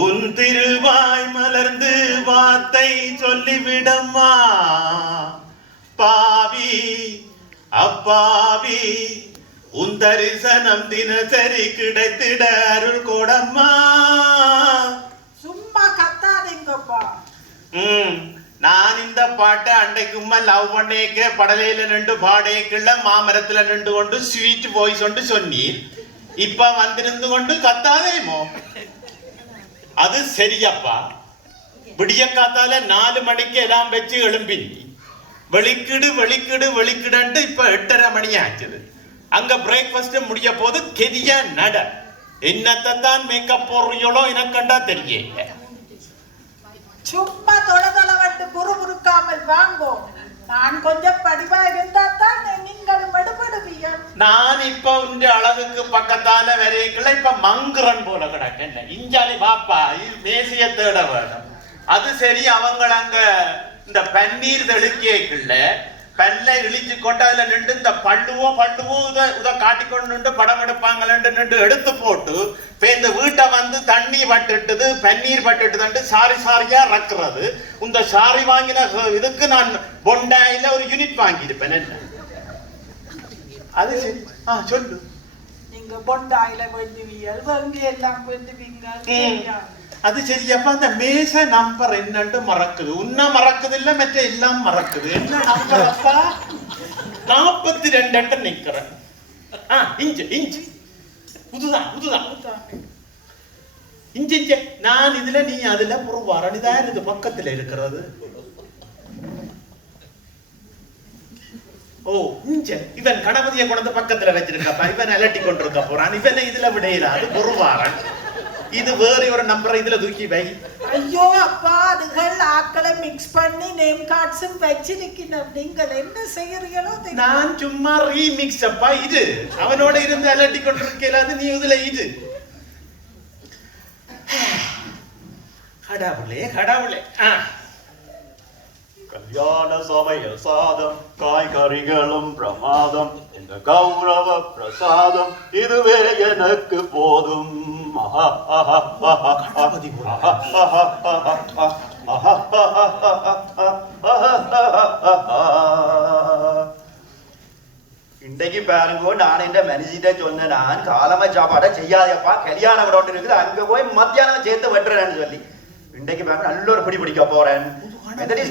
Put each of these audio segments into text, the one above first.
உன் திருவாய் மலர்ந்து வார்த்தை சொல்லிவிடம்மா பாவி அப்பாவி உன் தரிசனம் தினசரி கிடைத்திட அருள் கொடம்மா. சும்மா கத்தாதீங்கப்பா. நான் இந்த பாட்டை அன்றைக்கும்மா லவ் பண்ணேக்க படலையில நின்று பாடேக்குள்ள மாமரத்துல நின்று கொண்டு ஸ்வீட் வாய்ஸ் கொண்டு சொன்னீர். இப்ப வந்திருந்து கொண்டு கத்தாதேமோ? அது சரியப்பா. விடிய காத்தால 4 மணிக்கு எல்லாம் வச்சு எழும்பி வெளிக்கிடு வெளிக்கிடு வெளிக்கிடன்ட்டு இப்ப 8:30 மணி ஆச்சுது. அங்க பிரேக்ஃபாஸ்ட் முடிய போது கெதியா நட. என்னத்தான் மேக்கப் போடுறீங்களோ எனக்கு கண்டா தெரியல. சும்மா தொலைதளவட்டு புறுபுறுக்காமல் வாங்கோ. நான் கொஞ்சம் படிவா இருந்தா தான் நீங்களும் எடுபடுவீங்க. நான் இப்ப உங்க அழகுக்கு பக்கத்தால வரையக்குள்ள இப்ப மங்குறன் போல கிடக்க. இஞ்சாலி பாப்பா மேசிய தேட வேணும். அது சரி, அவங்க அங்க இந்த பன்னீர் தெளிக்கேக்குள்ள பல்ல இழிச்சு கொண்டு அதுல நின்று இந்த பள்ளுவோம் இத காட்டிக்கொண்டு படம் எடுப்பாங்கன்னு எடுத்து போட்டு இந்த வீட்டை வந்து தண்ணி பட்டுட்டுது பன்னீர் பட்டுட்டுது சாரி சாரியா ரக்குறது. இந்த சாரி வாங்கின இதுக்கு நான் பொண்டாயில ஒரு யூனிட் வாங்கியிருப்பேன். என்ன அது சரி. சொல்லு. நீங்க பொண்டாயில வேண்டுவீங்க வங்கி எல்லாம் வேண்டுவீங்க. அது சரியப்பா. அந்த மேச நம்பர் என்னன்னு மறக்குது. உன்ன மறக்குது இல்ல மற்ற எல்லாம் மறக்குது. என்ன நம்பர் அப்பா? 42 நிக்கிறேன். இஞ்சு இஞ்சு புதுதான் இஞ்சு இஞ்சு. நான் இதுல நீ அதுல புறவாரன். இதான் இது பக்கத்துல இருக்கிறது. ஓ இஞ்ச இவன் கணபதியை கொண்டு பக்கத்துல வச்சிருக்கப்பா. இவன் அலட்டி கொண்டிருக்க போறான். இவனை இதுல விடையில அது புறவாரன். இது வேற ஒரு நம்பரை இதுல தூக்கி வை. ஐயோ அப்பா, அதுகள் ஆக்களை மிக்ஸ் பண்ணி நேம் கார்ட்ஸும் வச்சிருக்கீங்க. நீங்கள் என்ன செய்யறீங்களோ? நான் சும்மா ரீமிக்ஸ் அப்பா. இது அவனோட இருந்து அலட்டி கொண்டிருக்கல. அது நீ இதுல இது. கடவுளே கடவுளே. கல்யாண சமய சாதம் காய்கறிகளும் பிரமாதம் இந்த கௌரவ பிரசாதம் இதுவே எனக்கு போதும். இன்றைக்கு பாருங்க, நான் என்ற மனுஷிட்ட சொன்னேன், நான் காலமா சாப்பாடை செய்யாதப்பா, கல்யாணம் விட ஒன்று இருக்குது, அங்க போய் மத்தியானம் சேர்த்து வெட்டுறேன்னு சொல்லி. இன்றைக்கு பாருங்க நல்ல ஒரு பிடி பிடிக்க போறேன்.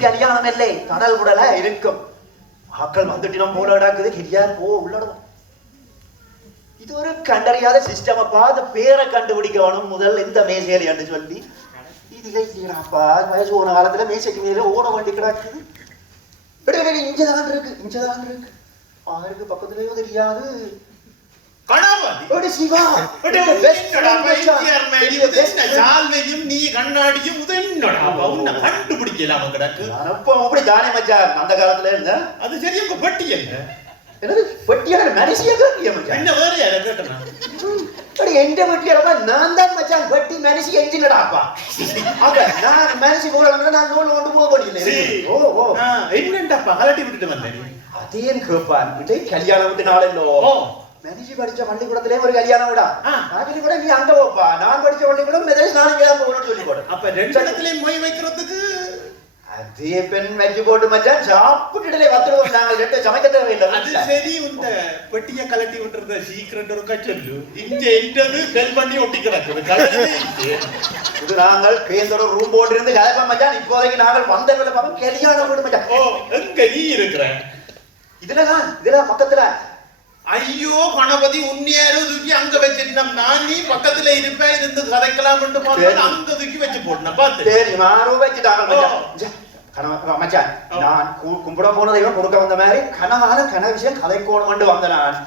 கல்யாணம் இல்லை கடல் உடல இருக்கும். ஆக்கள் வந்துட்டு போல நடக்குது. கிரியார் போ உள்ளடும். இது ஒரு கண்டறியாத சிஸ்டம் அப்பா. அந்த பேரை கண்டுபிடிக்கணும் முதல் இந்த மேசையில் என்று சொல்லி. இதுல இல்லையாப்பா, வயசு போன காலத்துல மேசைக்கு மேல ஓட வண்டி கிடக்குது. இஞ்சதான் இருக்கு ஆருக்கு பக்கத்துலயோ தெரியாது. நீ கண்ணாடியும் கண்டுபிடிக்கலாம் கிடக்கு. அப்படி தானே மச்சான் அந்த காலத்துல இருந்த. அது சரி. உங்க பெட்டி என்னது? பெட்டியோட மனுஷியா என்ன வேற யார கேட்டனா? எந்த பெட்டியோட நான் தான் மச்சான் பெட்டி மனுஷி எஞ்சினடாப்பா. அத நான் மனுஷி கூட வந்து நான் நூல் கொண்டு போக முடியல. ஓ என்னண்டாப்பா கலட்டி விட்டுட்டு வந்தேன். அதே கேப்பான். இதே கல்யாணம் விட்டு நாளெல்லோ மனுஷி படிச்ச பள்ளிக்கூடத்திலே ஒரு கல்யாணம் விடா. நாளைக்கு கூட நீ அங்க போப்பா. நான் படிச்ச பள்ளிக்கூடம் மெதேஷ் நாளைக்கு தான் போகணும்னு சொல்லி போடு. அப்ப ரெண்டு இடத்துலயும் மொய் வைக்கிறதுக்கு அதே பெண் வச்சு போட்டு மச்சான் சாப்பிட்டுட்டே வந்துடுவோம். நாங்கள் ரெண்டு சமைக்க தேவையில்லை. அது சரி. இந்த பெட்டியை கலட்டி விட்டுறத சீக்கிரம் ஒரு சொல்லு. இங்க என்றது பெல் பண்ணி ஒட்டி கிடக்குது. இது நாங்கள் கேந்தோட ரூம் போட்டு இருந்து கலப்பா மச்சான். இப்போதைக்கு நாங்கள் வந்த கல்யாணம் போட்டு மச்சான். ஓ எங்க நீ இருக்கிற? இதுல பக்கத்துல. ஐயோ கணபதி உன்னியாரும் தூக்கி அங்க வச்சிருந்தோம். நான் நீ பக்கத்துல இருப்பேன் இருந்து கதைக்கலாம் அங்க தூக்கி வச்சு போட்டேன். பார்த்து சரி மாறும் வச்சுட்டாங்க மச்சான். நான் கும்பிட போனதை கொடுக்க வந்த மாதிரி கன விஷயம் கதைக்கோணும் வந்த நான்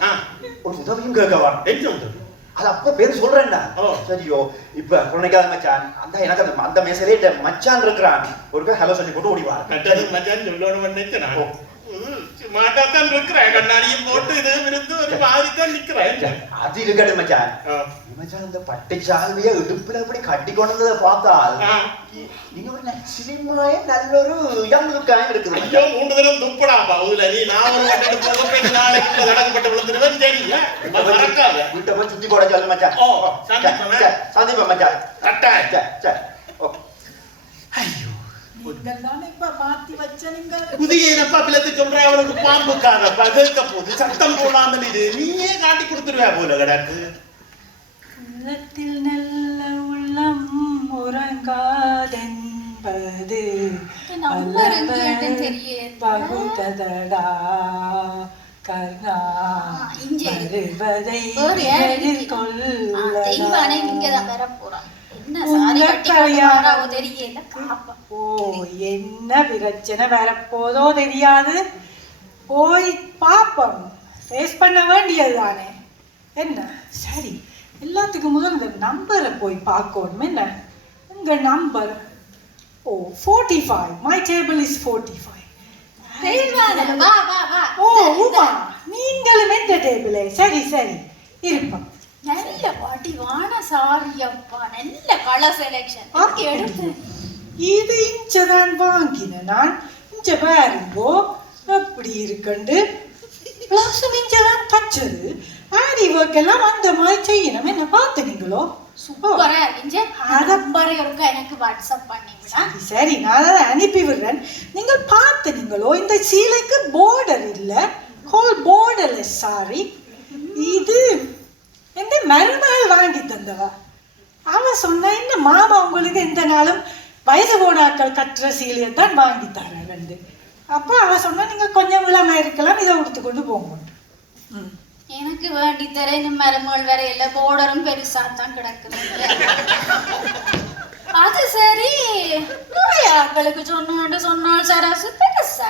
ஒரு உதவியும் கேட்கவான். என்ன உதவி? அது அப்ப பேரு சொல்றேன்டா. சரியோ இப்ப குழந்தைக்காத மச்சான். அந்த எனக்கு அந்த மேசையிலே மச்சான் இருக்கிறான். ஒரு ஹலோ சொல்லி போட்டு ஓடிவா. மச்சான் சொல்லணும் மாட்டாத்தான் இருக்கிறேன் கண்ணாடியும் போட்டு இது இருந்து ஒரு மாதிரி தான் நிக்கிறேன். அது இருக்கட்டும் மச்சான். ஆ. மச்சான் இந்த பட்டை சால்வைய இடுப்புல அப்படி கட்டி கொண்டதை பார்த்தால் ஆ. நீங்க ஒரு சினிமாயே நல்ல ஒரு யங் லுக்காக இருக்குது. ஐயோ 3 தடவை துப்படாப்பா இதுல நீ நான் ஒரு கட்டிட்டு போக போய் நாளைக்கு தடங்கப்பட்டு விழுந்துருவேன் தெரியல மறக்காத. வீட்டை போய் சுத்தி போட சொல்லு மச்சான். ஓ சந்திப்பா மச்சான். கட்டாயம். ஐயோ நீங்கள் தானே இப்ப மாத்தி வச்ச நீங்க புதிய இனப்பா பிள்ளை சொல்றேன் அவனுக்கு பாம்பு காதப்பா கேட்க போகுது சத்தம் போடாமல் இது நீயே காட்டி கொடுத்துருவா போல கிடக்கு. உள்ளத்தில் நல்ல உள்ளம் உறங்காதென்பது பகுதடா கர்ணா வருவதை ஓ என்ன பிரச்சனை வரப்போதோ தெரியாது போய் பாப்போம் ஃபேஸ் பண்ண வேண்டியது தானே என்ன சரி எல்லாத்துக்கும் முதல் இந்த நம்பரை போய் பார்க்கணும் என்ன உங்க number oh 45 my table is 45 oh Uma நீங்களும் எந்த டேபிளே சரி சரி இருப்போம் நல்ல வடிவான சாரி அப்பா நல்ல கலர் செலெக்ஷன் எடுத்து இது இஞ்சதான் வாங்கினேன் நான் இஞ்ச பாருங்கோ அப்படி இருக்கண்டு பிளஸ் இஞ்சதான் தச்சது ஆரி ஒர்க் எல்லாம் அந்த மாதிரி செய்யணும் என்ன பார்த்தீங்களோ சூப்பரா இருந்துச்சு நம்பரை ஒருக்க எனக்கு வாட்ஸ்அப் பண்ணி விடா சரி நான் அதை அனுப்பி விடுறேன் நீங்கள் பார்த்தீங்களோ இந்த சீலைக்கு பார்டர் இல்லை ஹோல் பார்டர்லெஸ் சாரி இது எந்த மருமகள் வாங்கி தந்தவா அவ சொன்னா என்ன மாமா உங்களுக்கு எந்த நாளும் வயசு போனாக்கள் கட்டுற சீலையை தான் வாங்கி தரேன் அப்ப அவ சொன்னா நீங்க கொஞ்சம் இளமா இருக்கலாம் இதை உடுத்து கொண்டு போங்க எனக்கு வேண்டி தர இந்த மருமகள் வேற எல்லா போர்டரும் பெருசா தான் கிடக்குது அது சரி சொன்னாண்டு சொன்னால் சராசு பெருசா